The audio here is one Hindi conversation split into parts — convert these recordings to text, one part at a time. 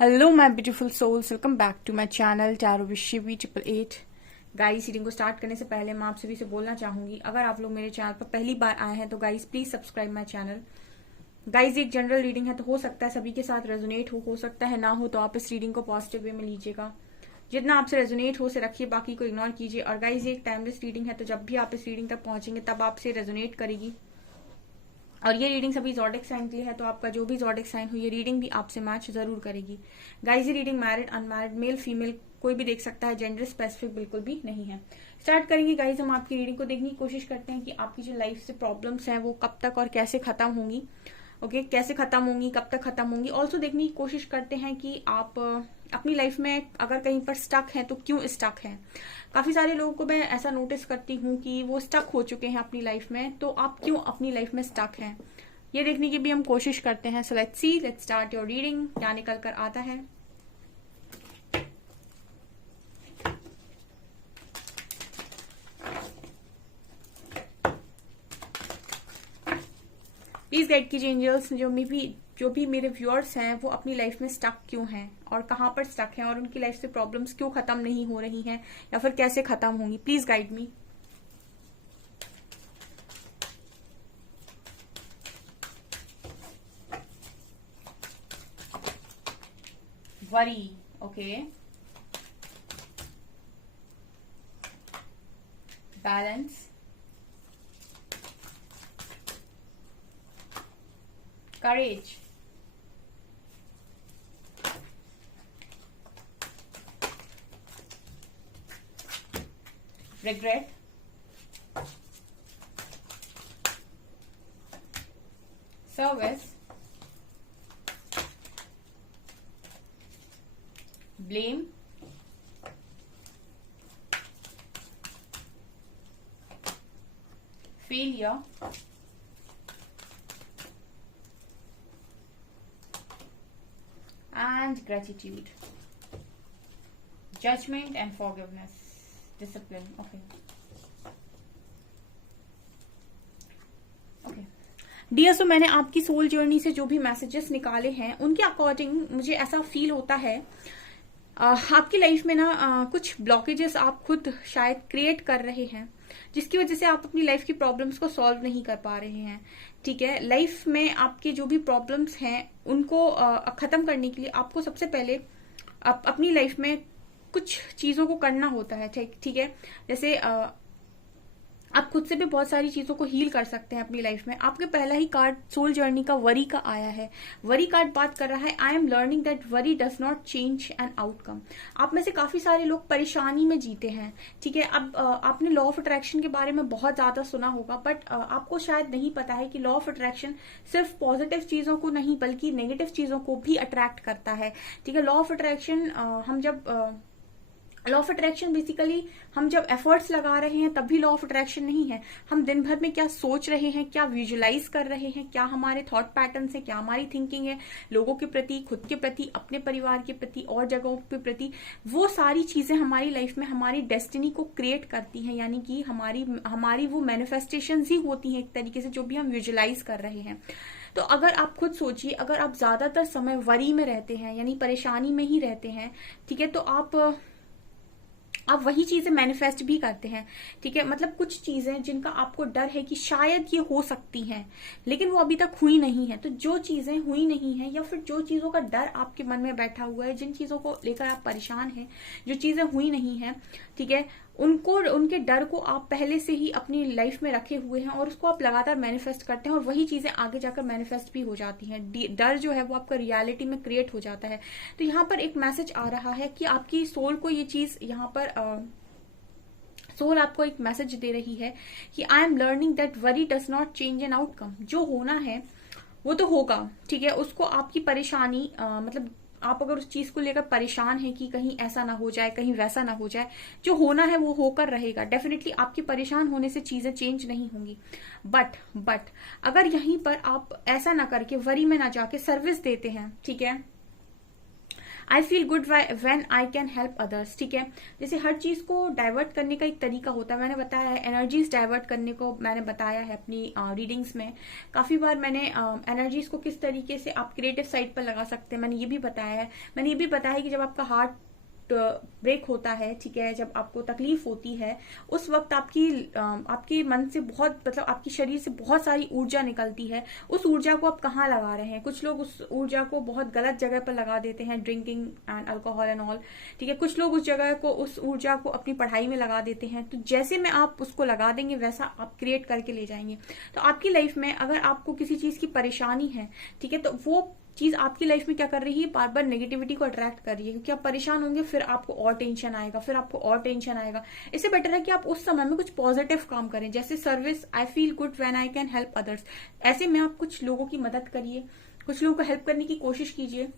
Hello my beautiful souls, welcome back to my channel tarot with Shivi 888। Guys, reading को स्टार्ट करने से पहले मैं आप सभी से बोलना चाहूंगी, अगर आप लोग मेरे चैनल पर पहली बार आए हैं तो guys please subscribe my channel. Guys, एक जनरल रीडिंग है तो हो सकता है सभी के साथ रेजोनेट हो सकता है ना हो, तो आप इस रीडिंग को पॉजिटिव वे में लीजिएगा। जितना आपसे रेजोनेट हो से रखिए, बाकी को इग्नोर कीजिए। और गाइस, ये एक टाइमलेस रीडिंग है, तो जब भी आप इस रीडिंग तक पहुंचेंगे तब आपसे रेजोनेट करेगी। और ये रीडिंग सभी जॉडिक साइन के लिए है, तो आपका जो भी जॉडिक साइन हो ये रीडिंग भी आपसे मैच जरूर करेगी। गाइस, ये reading married unmarried male female कोई भी देख सकता है, जेंडर स्पेसिफिक बिल्कुल भी नहीं है। स्टार्ट करेंगे गाइस, हम आपकी रीडिंग को देखने की कोशिश करते हैं कि आपकी जो लाइफ से प्रॉब्लम्स हैं वो कब तक और कैसे खत्म होंगी। ओके, कैसे खत्म होंगी, कब तक खत्म होंगी। ऑल्सो देखने की कोशिश करते हैं कि आप अपनी लाइफ में अगर कहीं पर स्टक हैं तो क्यों स्टक हैं। काफी सारे लोगों को मैं ऐसा नोटिस करती हूँ कि वो स्टक हो चुके हैं अपनी लाइफ में, तो आप क्यों अपनी लाइफ में स्टक हैं ये देखने की भी हम कोशिश करते हैं। So let's see, let's start your reading. क्या निकल कर आता है। प्लीज गाइड कीजिए एंजल्स, जो भी मेरे व्यूअर्स हैं वो अपनी लाइफ में स्टक क्यों हैं और कहाँ पर स्टक हैं और उनकी लाइफ से प्रॉब्लम्स क्यों खत्म नहीं हो रही हैं या फिर कैसे खत्म होंगी। Please guide me. Worry, okay. Balance, courage, regret, service, blame, failure, and gratitude, judgment and forgiveness, discipline. Okay. Okay. Dear, so मैंने आपकी सोल जर्नी से जो भी मैसेजेस निकाले हैं उनके अकॉर्डिंग मुझे ऐसा फील होता है आपकी लाइफ में ना कुछ ब्लॉकेजेस आप खुद शायद क्रिएट कर रहे हैं, जिसकी वजह से आप अपनी लाइफ की प्रॉब्लम्स को सॉल्व नहीं कर पा रहे हैं। ठीक है, लाइफ में आपके जो भी प्रॉब्लम्स हैं उनको खत्म करने के लिए आपको सबसे पहले अपनी लाइफ में कुछ चीजों को करना होता है। ठीक है, जैसे आप खुद से भी बहुत सारी चीजों को हील कर सकते हैं अपनी लाइफ में। आपके पहला ही कार्ड सोल जर्नी का वरी का आया है। वरी कार्ड बात कर रहा है, I am learning that worry does not change an outcome. आप में से काफी सारे लोग परेशानी में जीते हैं। ठीक है, अब आपने लॉ ऑफ अट्रैक्शन के बारे में बहुत ज्यादा सुना होगा, बट आपको शायद नहीं पता है कि लॉ ऑफ अट्रैक्शन सिर्फ पॉजिटिव चीजों को नहीं बल्कि नेगेटिव चीजों को भी अट्रैक्ट करता है। ठीक है, law of attraction law of attraction basically हम जब एफर्ट्स लगा रहे हैं तब भी लॉ ऑफ अट्रैक्शन नहीं है। हम दिन भर में क्या सोच रहे हैं, क्या विजुलाइज कर रहे हैं, क्या हमारे थॉट पैटर्न्स है, क्या हमारी थिंकिंग है लोगों के प्रति, खुद के प्रति, अपने परिवार के प्रति और जगहों के प्रति, वो सारी चीजें हमारी लाइफ में हमारी डेस्टिनी को क्रिएट करती हैं। यानी कि हमारी वो मैनिफेस्टेशन ही होती हैं एक तरीके से, जो भी हम विजुलाइज कर रहे हैं। तो अगर आप खुद सोचिए, अगर आप ज्यादातर समय वरी में रहते हैं यानी परेशानी में ही रहते हैं, ठीक है, तो आप वही चीजें मैनिफेस्ट भी करते हैं। ठीक है, मतलब कुछ चीजें जिनका आपको डर है कि शायद ये हो सकती हैं लेकिन वो अभी तक हुई नहीं है। तो जो चीजें हुई नहीं है या फिर जो चीजों का डर आपके मन में बैठा हुआ है, जिन चीजों को लेकर आप परेशान हैं, जो चीजें हुई नहीं है, ठीक है, उनके डर को आप पहले से ही अपनी लाइफ में रखे हुए हैं और उसको आप लगातार मैनिफेस्ट करते हैं और वही चीजें आगे जाकर मैनिफेस्ट भी हो जाती हैं। डर जो है वो आपका रियलिटी में क्रिएट हो जाता है। तो यहाँ पर एक मैसेज आ रहा है कि आपकी सोल को ये चीज यहाँ पर सोल आपको एक मैसेज दे रही है कि I am learning that worry does not change an outcome. जो होना है वो तो होगा। ठीक है, उसको आपकी परेशानी मतलब आप अगर उस चीज को लेकर परेशान हैं कि कहीं ऐसा ना हो जाए, कहीं वैसा ना हो जाए, जो होना है वो होकर रहेगा। डेफिनेटली आपके परेशान होने से चीजें चेंज नहीं होंगी। बट अगर यहीं पर आप ऐसा ना करके वरी में ना जाके सर्विस देते हैं, ठीक है, I feel good when I can help others, ठीक है। जैसे हर चीज को डाइवर्ट करने का एक तरीका होता है, मैंने बताया है एनर्जीज डाइवर्ट करने को, मैंने बताया है अपनी रीडिंग्स में काफी बार। मैंने एनर्जीज को किस तरीके से आप क्रिएटिव साइड पर लगा सकते हैं मैंने ये भी बताया है। मैंने ये भी बताया है कि जब आपका हार्ट ब्रेक होता है, ठीक है, जब आपको तकलीफ होती है, उस वक्त आपके मन से बहुत, मतलब आपके शरीर से बहुत सारी ऊर्जा निकलती है। उस ऊर्जा को आप कहाँ लगा रहे हैं? कुछ लोग उस ऊर्जा को बहुत गलत जगह पर लगा देते हैं, drinking and alcohol and all, ठीक है। कुछ लोग उस ऊर्जा को अपनी पढ़ाई में लगा देते हैं। तो जैसे में आप उसको लगा देंगे वैसा आप क्रिएट करके ले जाएंगे। तो आपकी लाइफ में अगर आपको किसी चीज की परेशानी है, ठीक है, तो वो चीज आपकी लाइफ में क्या कर रही है, बार बार नेगेटिविटी को अट्रैक्ट कर रही है, क्योंकि आप परेशान होंगे, फिर आपको और टेंशन आएगा, फिर आपको और टेंशन आएगा। इससे बेटर है कि आप उस समय में कुछ पॉजिटिव काम करें, जैसे service, I feel good when I can help others. ऐसे में आप कुछ लोगों की मदद करिए, कुछ लोगों को हेल्प करने की कोशिश कीजिए,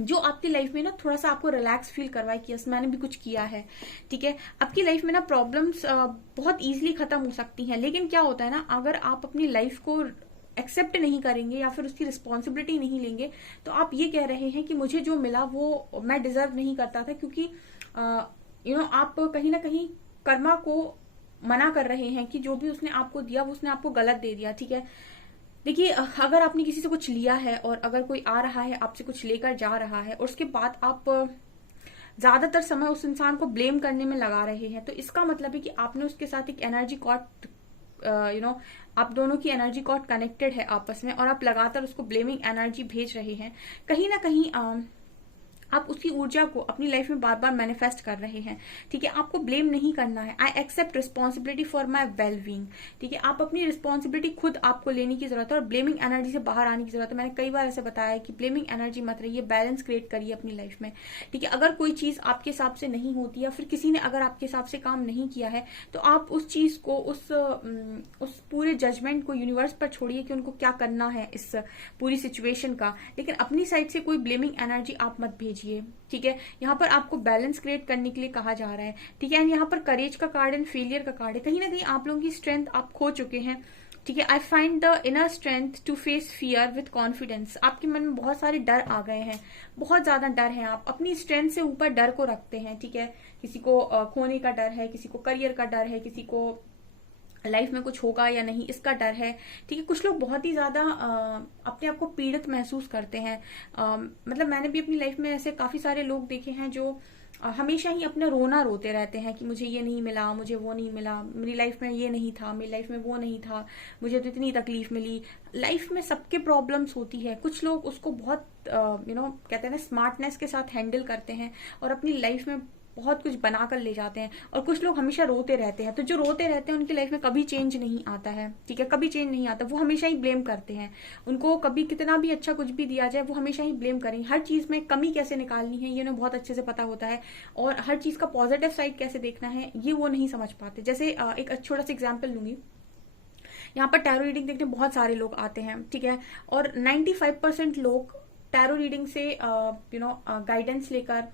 जो आपकी लाइफ में ना थोड़ा सा आपको रिलैक्स फील करवाए कि यस मैंने भी कुछ किया है, ठीक है। आपकी लाइफ में ना प्रॉब्लम्स बहुत इजीली खत्म हो सकती हैं, लेकिन क्या होता है ना, अगर आप अपनी लाइफ को एक्सेप्ट नहीं करेंगे या फिर उसकी रिस्पॉन्सिबिलिटी नहीं लेंगे, तो आप ये कह रहे हैं कि मुझे जो मिला वो मैं डिजर्व नहीं करता था, क्योंकि आप कहीं ना कहीं कर्मा को मना कर रहे हैं कि जो भी उसने आपको दिया वो उसने आपको गलत दे दिया, ठीक है। देखिए, अगर आपने किसी से कुछ लिया है और अगर कोई आ रहा है आपसे कुछ लेकर जा रहा है और उसके बाद आप ज्यादातर समय उस इंसान को ब्लेम करने में लगा रहे हैं, तो इसका मतलब है कि आपने उसके साथ एक एनर्जी कॉर्ड आप दोनों की एनर्जी कॉर्ड कनेक्टेड है आपस में, और आप लगातार उसको ब्लेमिंग एनर्जी भेज रहे हैं। कहीं ना कहीं आप उसकी ऊर्जा को अपनी लाइफ में बार बार मैनिफेस्ट कर रहे हैं, ठीक है। आपको ब्लेम नहीं करना है। I accept responsibility for my well being, ठीक है। आप अपनी रिस्पॉन्सिबिलिटी खुद आपको लेने की जरूरत है और ब्लेमिंग एनर्जी से बाहर आने की जरूरत है। मैंने कई बार ऐसे बताया है कि ब्लेमिंग एनर्जी मत रहिए, बैलेंस क्रिएट करिए अपनी लाइफ में, ठीक है। अगर कोई चीज आपके हिसाब से नहीं होती या फिर किसी ने अगर आपके हिसाब से काम नहीं किया है, तो आप उस चीज को, उस पूरे जजमेंट को यूनिवर्स पर छोड़िए कि उनको क्या करना है इस पूरी सिचुएशन का, लेकिन अपनी साइड से कोई ब्लेमिंग एनर्जी आप मत भेजिए, ठीक है। यहाँ पर आपको बैलेंस क्रिएट करने के लिए कहा जा रहा है, ठीक है। एंड यहाँ पर करेज का कार्ड एंड फेलियर का कार्ड है। कहीं ना कहीं आप लोगों की स्ट्रेंथ आप खो चुके हैं, ठीक है। I find the inner strength to face fear with confidence. आपके मन में बहुत सारे डर आ गए हैं, बहुत ज्यादा डर है, आप अपनी स्ट्रेंथ से ऊपर डर को रखते हैं, ठीक है। किसी को खोने का डर है, किसी को करियर का डर है, किसी को लाइफ में कुछ होगा या नहीं इसका डर है, ठीक है। कुछ लोग बहुत ही ज्यादा अपने आप को पीड़ित महसूस करते हैं। मतलब मैंने भी अपनी लाइफ में ऐसे काफी सारे लोग देखे हैं जो हमेशा ही अपना रोना रोते रहते हैं कि मुझे ये नहीं मिला, मुझे वो नहीं मिला, मेरी लाइफ में ये नहीं था, मेरी लाइफ में वो नहीं था, मुझे तो इतनी तकलीफ मिली। लाइफ में सबके प्रॉब्लम्स होती है। कुछ लोग उसको बहुत कहते हैं ना स्मार्टनेस के साथ हैंडल करते हैं और अपनी लाइफ में बहुत कुछ बनाकर ले जाते हैं, और कुछ लोग हमेशा रोते रहते हैं। तो जो रोते रहते हैं उनकी लाइफ में कभी चेंज नहीं आता है, ठीक है, कभी चेंज नहीं आता। वो हमेशा ही ब्लेम करते हैं, उनको कभी कितना भी अच्छा कुछ भी दिया जाए वो हमेशा ही ब्लेम करेंगे। हर चीज में कमी कैसे निकालनी है ये उन्हें बहुत अच्छे से पता होता है, और हर चीज का पॉजिटिव साइड कैसे देखना है ये वो नहीं समझ पाते। जैसे एक छोटा सा एग्जाम्पल लूंगी, यहाँ पर टैरो रीडिंग देखने बहुत सारे लोग आते हैं, ठीक है, और 95% लोग टैरो रीडिंग से गाइडेंस लेकर,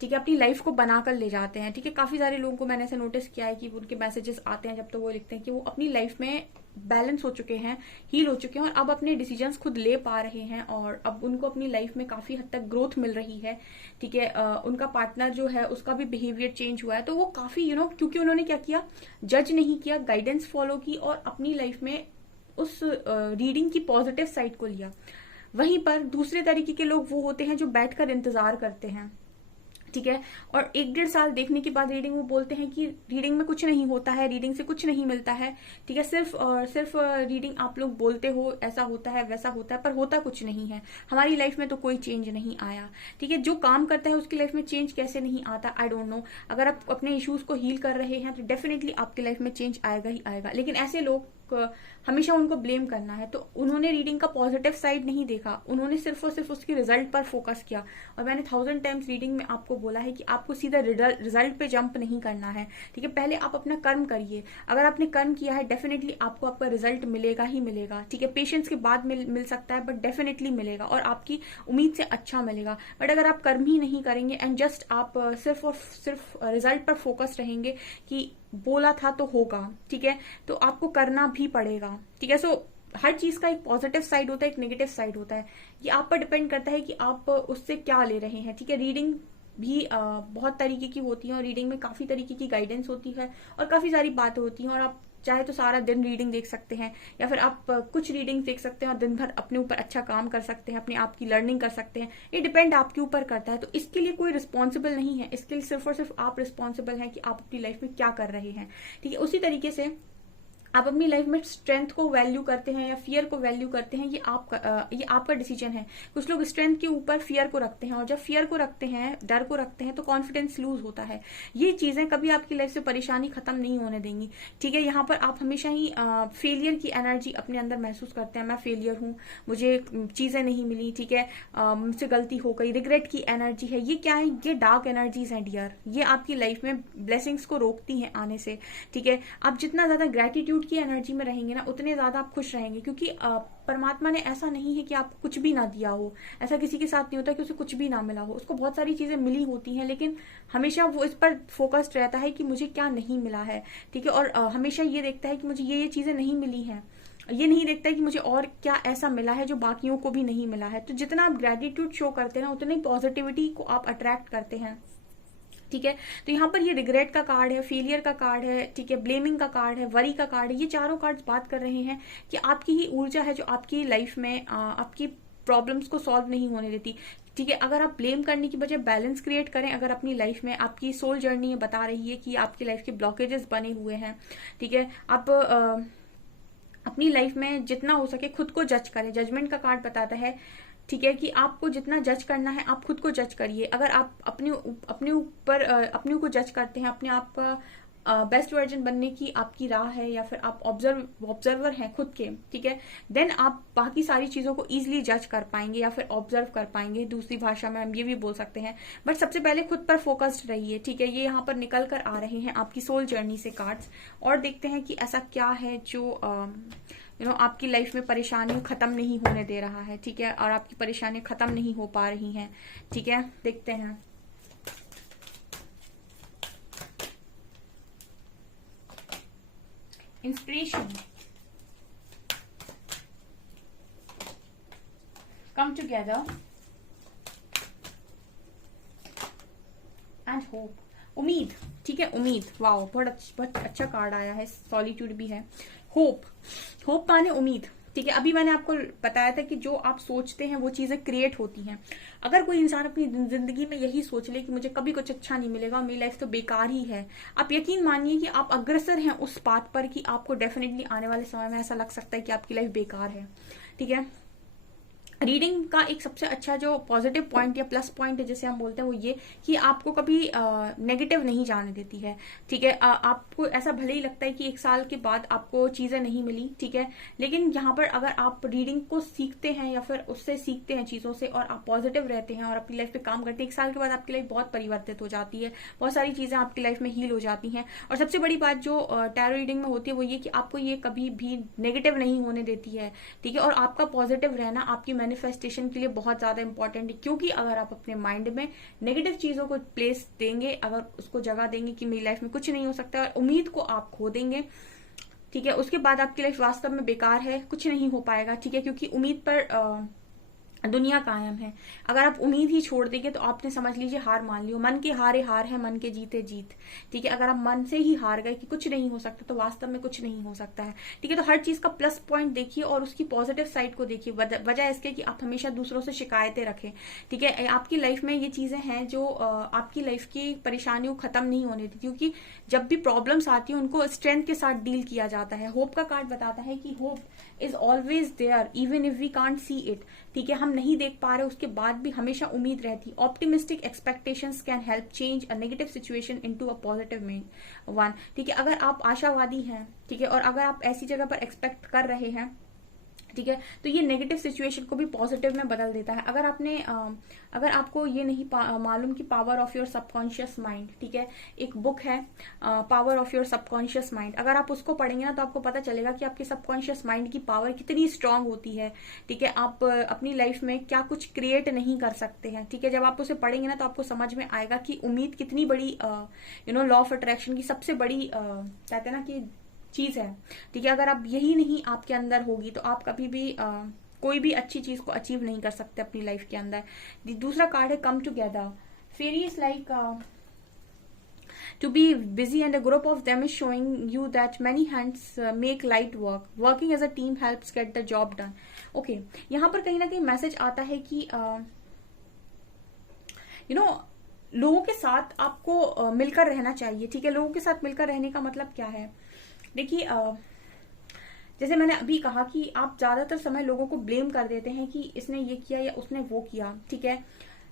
ठीक है, अपनी लाइफ को बनाकर ले जाते हैं, ठीक है। काफी सारे लोगों को मैंने ऐसे नोटिस किया है कि उनके मैसेजेस आते हैं जब तो वो लिखते हैं कि वो अपनी लाइफ में बैलेंस हो चुके हैं, हील हो चुके हैं, और अब अपने डिसीजंस खुद ले पा रहे हैं, और अब उनको अपनी लाइफ में काफी हद तक ग्रोथ मिल रही है, ठीक है। उनका पार्टनर जो है उसका भी बिहेवियर चेंज हुआ है, तो वो काफी क्योंकि उन्होंने क्या किया, जज नहीं किया, गाइडेंस फॉलो की और अपनी लाइफ में उस रीडिंग की पॉजिटिव साइड को लिया। वहीं पर दूसरे तरीके के लोग वो होते हैं जो बैठकर इंतजार करते हैं, ठीक है, और 1-1.5 साल देखने के बाद रीडिंग वो बोलते हैं कि रीडिंग में कुछ नहीं होता है, रीडिंग से कुछ नहीं मिलता है, ठीक है। सिर्फ रीडिंग आप लोग बोलते हो ऐसा होता है वैसा होता है, पर होता कुछ नहीं है। हमारी लाइफ में तो कोई चेंज नहीं आया, ठीक है। जो काम करता है उसकी लाइफ में चेंज कैसे नहीं आता, आई डोंट नो। अगर आप अपने इश्यूज को हील कर रहे हैं तो डेफिनेटली आपकी लाइफ में चेंज आएगा ही आएगा, लेकिन ऐसे लोग हमेशा उनको ब्लेम करना है। तो उन्होंने रीडिंग का पॉजिटिव साइड नहीं देखा, उन्होंने सिर्फ और सिर्फ उसके रिजल्ट पर फोकस किया। और मैंने 1000 टाइम्स रीडिंग में आपको बोला है कि आपको सीधा रिजल्ट पे जंप नहीं करना है, ठीक है। पहले आप अपना कर्म करिए, अगर आपने कर्म किया है डेफिनेटली आपको आपका रिजल्ट मिलेगा ही मिलेगा, ठीक है। पेशेंस के बाद मिल सकता है, बट डेफिनेटली मिलेगा और आपकी उम्मीद से अच्छा मिलेगा। बट अगर आप कर्म ही नहीं करेंगे एंड जस्ट आप सिर्फ और सिर्फ रिजल्ट पर फोकस रहेंगे कि बोला था तो होगा, ठीक है, तो आपको करना भी पड़ेगा, ठीक है। सो हर चीज का एक पॉजिटिव साइड होता है, एक नेगेटिव साइड होता है। ये आप पर डिपेंड करता है कि आप उससे क्या ले रहे हैं, ठीक है। रीडिंग भी बहुत तरीके की होती है और रीडिंग में काफी तरीके की गाइडेंस होती है और काफी सारी बातें होती हैं, और आप चाहे तो सारा दिन रीडिंग देख सकते हैं या फिर आप कुछ रीडिंग देख सकते हैं और दिन भर अपने ऊपर अच्छा काम कर सकते हैं, अपने आप की लर्निंग कर सकते हैं। ये डिपेंड आपके ऊपर करता है। तो इसके लिए कोई रिस्पॉन्सिबल नहीं है, इसके लिए सिर्फ और सिर्फ आप रिस्पॉन्सिबल हैं कि आप अपनी लाइफ में क्या कर रहे हैं, ठीक है। उसी तरीके से आप अपनी लाइफ में स्ट्रेंथ को वैल्यू करते हैं या फियर को वैल्यू करते हैं, ये आपका डिसीजन है। कुछ लोग स्ट्रेंथ के ऊपर फियर को रखते हैं, और जब फियर को रखते हैं, डर को रखते हैं, तो कॉन्फिडेंस लूज होता है। ये चीजें कभी आपकी लाइफ से परेशानी खत्म नहीं होने देंगी, ठीक है। यहाँ पर आप हमेशा ही फेलियर की एनर्जी अपने अंदर महसूस करते हैं। मैं फेलियर हूँ, मुझे चीजें नहीं मिली, ठीक है, मुझसे गलती हो गई, रिग्रेट की एनर्जी है। ये क्या है? ये डार्क एनर्जीज हैं डियर। ये आपकी लाइफ में ब्लेसिंग्स को रोकती हैं आने से, ठीक है। आप जितना ज्यादा ग्रेटिट्यूड की एनर्जी में रहेंगे ना, उतने ज्यादा आप खुश रहेंगे, क्योंकि परमात्मा ने ऐसा नहीं है कि आपको कुछ भी ना दिया हो। ऐसा किसी के साथ नहीं होता कि उसे कुछ भी ना मिला हो। उसको बहुत सारी चीजें मिली होती हैं, लेकिन हमेशा वो इस पर फोकस्ड रहता है कि मुझे क्या नहीं मिला है, ठीक है। और हमेशा ये देखता है कि मुझे ये चीजें नहीं मिली हैं। ये नहीं देखता है कि मुझे और क्या ऐसा मिला है जो बाकियों को भी नहीं मिला है। तो जितना आप ग्रेटिट्यूड शो करते हैं ना, उतनी पॉजिटिविटी को आप अट्रैक्ट करते हैं, ठीक है। तो यहाँ पर ये रिग्रेट का कार्ड है, फेलियर का कार्ड है, ठीक है, ब्लेमिंग का कार्ड है, वरी का कार्ड है। ये चारों कार्ड्स बात कर रहे हैं कि आपकी ही ऊर्जा है जो आपकी लाइफ में आपकी प्रॉब्लम्स को सॉल्व नहीं होने देती, ठीक है। अगर आप ब्लेम करने की बजाय बैलेंस क्रिएट करें, अगर अपनी लाइफ में, आपकी सोल जर्नी बता रही है कि आपकी लाइफ के ब्लॉकेजेस बने हुए हैं, ठीक है, आप अपनी लाइफ में जितना हो सके खुद को जज करें। जजमेंट का कार्ड बताता है, ठीक है, कि आपको जितना जज करना है आप खुद को जज करिए। अगर आप अपने ऊपर अपने को जज करते हैं, अपने आप का बेस्ट वर्जन बनने की आपकी राह है, या फिर आप ऑब्जर्वर हैं खुद के, ठीक है, देन आप बाकी सारी चीजों को इजीली जज कर पाएंगे या फिर ऑब्जर्व कर पाएंगे। दूसरी भाषा में हम ये भी बोल सकते हैं। बट सबसे पहले खुद पर फोकस्ड रहिए, ठीक है। ये यहाँ पर निकल कर आ रहे हैं आपकी सोल जर्नी से कार्ड्स, और देखते हैं कि ऐसा क्या है जो आपकी लाइफ में परेशानियां खत्म नहीं होने दे रहा है, ठीक है, और आपकी परेशानियां खत्म नहीं हो पा रही हैं, ठीक है। देखते हैं। Inspiration, come together and hope, उम्मीद, ठीक है, उम्मीद। वाओ, बहुत अच्छा कार्ड आया है। सॉलिट्यूड भी है, होप माने उम्मीद, ठीक है। अभी मैंने आपको बताया था कि जो आप सोचते हैं वो चीजें क्रिएट होती हैं। अगर कोई इंसान अपनी जिंदगी में यही सोच ले कि मुझे कभी कुछ अच्छा नहीं मिलेगा, मेरी लाइफ तो बेकार ही है, आप यकीन मानिए कि आप अग्रसर हैं उस बात पर कि आपको डेफिनेटली आने वाले समय में ऐसा लग सकता है कि आपकी लाइफ बेकार है, ठीक है। रीडिंग का एक सबसे अच्छा जो पॉजिटिव पॉइंट या प्लस पॉइंट है जिसे हम बोलते हैं, वो ये कि आपको कभी नेगेटिव नहीं जाने देती है, ठीक है। आपको ऐसा भले ही लगता है कि 1 साल के बाद आपको चीजें नहीं मिली, ठीक है, लेकिन यहाँ पर अगर आप रीडिंग को सीखते हैं या फिर उससे सीखते हैं चीजों से, और आप पॉजिटिव रहते हैं और अपनी लाइफ पे काम करते हैं, 1 साल के बाद आपकी लाइफ बहुत परिवर्तित हो जाती है। बहुत सारी चीजें आपकी लाइफ में हील हो जाती हैं। और सबसे बड़ी बात जो टैरो रीडिंग में होती है वो ये कि आपको ये कभी भी नेगेटिव नहीं होने देती है, ठीक है। और आपका पॉजिटिव रहना आपकी मैनिफेस्टेशन के लिए बहुत ज्यादा इंपॉर्टेंट है, क्योंकि अगर आप अपने माइंड में नेगेटिव चीजों को प्लेस देंगे, अगर उसको जगह देंगे कि मेरी लाइफ में कुछ नहीं हो सकता, और उम्मीद को आप खो देंगे, ठीक है, उसके बाद आपकी लाइफ वास्तव में बेकार है, कुछ नहीं हो पाएगा, ठीक है। क्योंकि उम्मीद पर दुनिया कायम है। अगर आप उम्मीद ही छोड़ देंगे तो आपने समझ लीजिए हार मान ली। मन के हारे हार है, मन के जीते जीत, ठीक है। अगर आप मन से ही हार गए कि कुछ नहीं हो सकता, तो वास्तव में कुछ नहीं हो सकता है, ठीक है। तो हर चीज का प्लस पॉइंट देखिए और उसकी पॉजिटिव साइड को देखिए, वजह इसके कि आप हमेशा दूसरों से शिकायतें रखें, ठीक है। आपकी लाइफ में ये चीजें हैं जो आपकी लाइफ की परेशानियों खत्म नहीं होने देती, क्योंकि जब भी प्रॉब्लम्स आती है उनको स्ट्रेंथ के साथ डील किया जाता है। होप का कार्ड बताता है कि hope is always there even if we can't see it, ठीक है। हम नहीं देख पा रहे, उसके बाद भी हमेशा उम्मीद रहती। Optimistic expectations can help change a negative situation into a positive one, ठीक है। अगर आप आशावादी हैं, ठीक है, और अगर आप ऐसी जगह पर एक्सपेक्ट कर रहे हैं, ठीक है, तो ये नेगेटिव सिचुएशन को भी पॉजिटिव में बदल देता है। अगर आपको ये नहीं मालूम कि power of your subconscious mind, ठीक है, एक बुक है power of your subconscious mind, अगर आप उसको पढ़ेंगे ना तो आपको पता चलेगा कि आपके सबकॉन्शियस माइंड की पावर कितनी स्ट्रांग होती है, ठीक है। आप अपनी लाइफ में क्या कुछ क्रिएट नहीं कर सकते हैं, ठीक है। जब आप उसे पढ़ेंगे ना तो आपको समझ में आएगा कि उम्मीद कितनी बड़ी लॉ ऑफ अट्रैक्शन की सबसे बड़ी कहते हैं ना कि चीज है, ठीक है। अगर आप यही नहीं आपके अंदर होगी तो आप कभी भी कोई भी अच्छी चीज को अचीव नहीं कर सकते अपनी लाइफ के अंदर। दूसरा कार्ड है come together. Fairy is like to be busy, and a group of them is showing you that many hands make light work. Working as a team helps get the job done. Okay, यहाँ पर कहीं ना कहीं मैसेज आता है कि लोगों के साथ आपको मिलकर रहना चाहिए, ठीक है। लोगों के साथ मिलकर रहने का मतलब क्या है? देखिए, जैसे मैंने अभी कहा कि आप ज्यादातर समय लोगों को ब्लेम कर देते हैं कि इसने ये किया या उसने वो किया, ठीक है।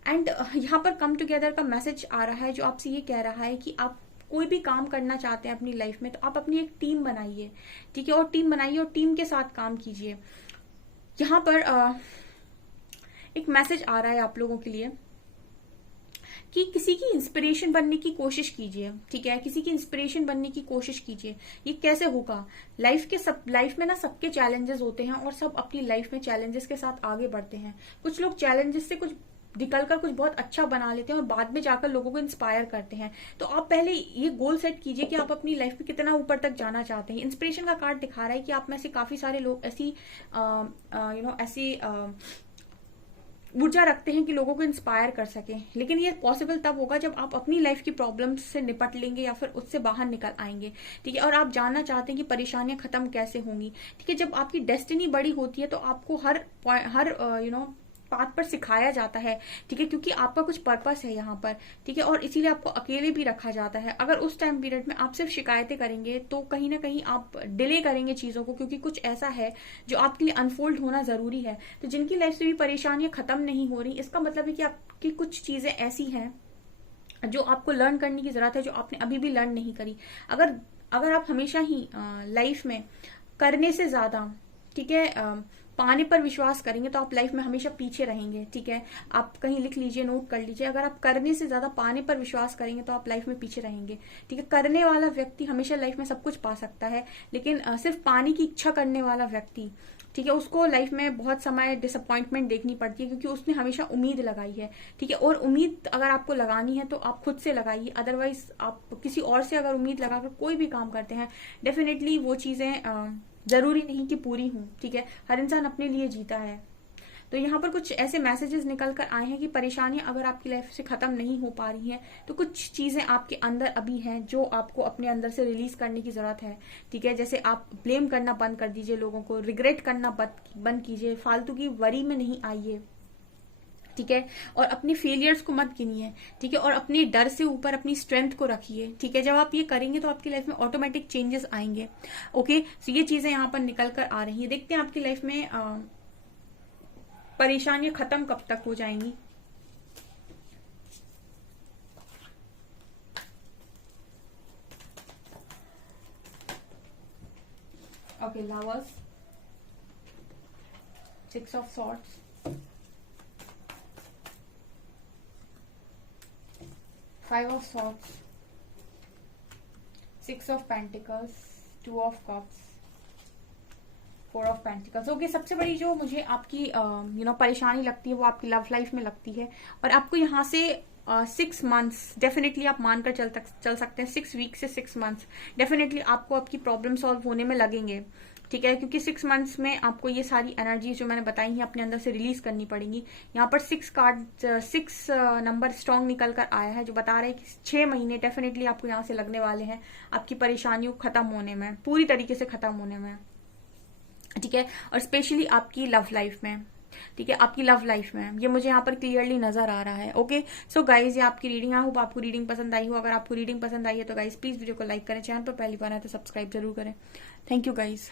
एंड यहाँ पर कम टुगेदर का मैसेज आ रहा है जो आपसे ये कह रहा है कि आप कोई भी काम करना चाहते हैं अपनी लाइफ में तो आप अपनी एक टीम बनाइए, ठीक है। और टीम बनाइए और टीम के साथ काम कीजिए। यहाँ पर एक मैसेज आ रहा है आप लोगों के लिए कि किसी की इंस्पिरेशन बनने की कोशिश कीजिए, ठीक है। किसी की इंस्पिरेशन बनने की कोशिश कीजिए। ये कैसे होगा? लाइफ में ना सबके चैलेंजेस होते हैं और सब अपनी लाइफ में चैलेंजेस के साथ आगे बढ़ते हैं। कुछ लोग चैलेंजेस से कुछ निकलकर कुछ बहुत अच्छा बना लेते हैं और बाद में जाकर लोगों को इंस्पायर करते हैं। तो आप पहले ये गोल सेट कीजिए कि आप अपनी लाइफ में कितना ऊपर तक जाना चाहते हैं। इंस्पिरेशन का कार्ड दिखा रहा है कि आप में से काफी सारे लोग ऐसी ऐसी ऊर्जा रखते हैं कि लोगों को इंस्पायर कर सकें, लेकिन ये पॉसिबल तब होगा जब आप अपनी लाइफ की प्रॉब्लम्स से निपट लेंगे या फिर उससे बाहर निकल आएंगे, ठीक है। और आप जानना चाहते हैं कि परेशानियां खत्म कैसे होंगी, ठीक है। जब आपकी डेस्टिनी बड़ी होती है तो आपको हर पाथ पर सिखाया जाता है, ठीक है, क्योंकि आपका कुछ पर्पस है यहाँ पर, ठीक है। और इसीलिए आपको अकेले भी रखा जाता है। अगर उस टाइम पीरियड में आप सिर्फ शिकायतें करेंगे तो कहीं ना कहीं आप डिले करेंगे चीजों को, क्योंकि कुछ ऐसा है जो आपके लिए अनफोल्ड होना जरूरी है। तो जिनकी लाइफ से भी परेशानियां खत्म नहीं हो रही, इसका मतलब है कि आपकी कुछ चीजें ऐसी हैं जो आपको लर्न करने की जरूरत है, जो आपने अभी भी लर्न नहीं करी। अगर आप हमेशा ही लाइफ में करने से ज्यादा, ठीक है, पाने पर विश्वास करेंगे तो आप लाइफ में हमेशा पीछे रहेंगे, ठीक है। आप कहीं लिख लीजिए, नोट कर लीजिए। अगर आप करने से ज्यादा पाने पर विश्वास करेंगे तो आप लाइफ में पीछे रहेंगे, ठीक है। करने वाला व्यक्ति हमेशा लाइफ में सब कुछ पा सकता है, लेकिन सिर्फ पाने की इच्छा करने वाला व्यक्ति, ठीक है, उसको लाइफ में बहुत समय डिसअपॉइंटमेंट देखनी पड़ती है, क्योंकि उसने हमेशा उम्मीद लगाई है, ठीक है। और उम्मीद अगर आपको लगानी है तो आप खुद से लगाइए, अदरवाइज आप किसी और से अगर उम्मीद लगाकर कोई भी काम करते हैं, डेफिनेटली वो चीजें जरूरी नहीं कि पूरी हूं, ठीक है। हर इंसान अपने लिए जीता है। तो यहाँ पर कुछ ऐसे मैसेजेस निकल कर आए हैं कि परेशानियां अगर आपकी लाइफ से खत्म नहीं हो पा रही हैं तो कुछ चीजें आपके अंदर अभी हैं जो आपको अपने अंदर से रिलीज करने की जरूरत है, ठीक है। जैसे आप ब्लेम करना बंद कर दीजिए, लोगों को रिग्रेट करना बंद कीजिए, फालतू की वरी में नहीं आइए, ठीक है। और अपने फेलियर्स को मत गिनिए, ठीक है। और अपने डर से ऊपर अपनी स्ट्रेंथ को रखिए, ठीक है। जब आप ये करेंगे तो आपकी लाइफ में ऑटोमेटिक चेंजेस आएंगे। ओके, सो ये चीजें यहाँ पर निकल कर आ रही है। देखते हैं आपकी लाइफ में परेशानियां खत्म कब तक हो जाएंगी। Okay, lovers, 6 of swords, 5 of swords, 6 of pentacles, 2 of cups, 4 of pentacles। Okay, सबसे बड़ी जो मुझे आपकी परेशानी लगती है वो आपकी लव लाइफ में लगती है। और आपको यहाँ से 6 मंथ्स डेफिनेटली आप मानकर चल सकते हैं। 6 वीक से 6 मंथ्स डेफिनेटली आपको आपकी प्रॉब्लम सॉल्व होने में लगेंगे, ठीक है। क्योंकि 6 मंथ्स में आपको ये सारी एनर्जी जो मैंने बताई है अपने अंदर से रिलीज करनी पड़ेगी। यहाँ पर 6 नंबर स्ट्रॉन्ग निकल कर आया है जो बता रहा है कि 6 महीने डेफिनेटली आपको यहाँ से लगने वाले हैं आपकी परेशानियों खत्म होने में, पूरी तरीके से खत्म होने में, ठीक है। और स्पेशली आपकी लव लाइफ में, ठीक है, आपकी लव लाइफ में ये मुझे यहाँ पर क्लियरली नजर आ रहा है। ओके, सो गाइज ये आपकी रीडिंग, आई होप आपको रीडिंग पसंद आई हो। अगर आपको रीडिंग पसंद आई है तो गाइज प्लीज वीडियो को लाइक करें, चैनल पर पहली बार है तो सब्सक्राइब जरूर करें। Thank you guys.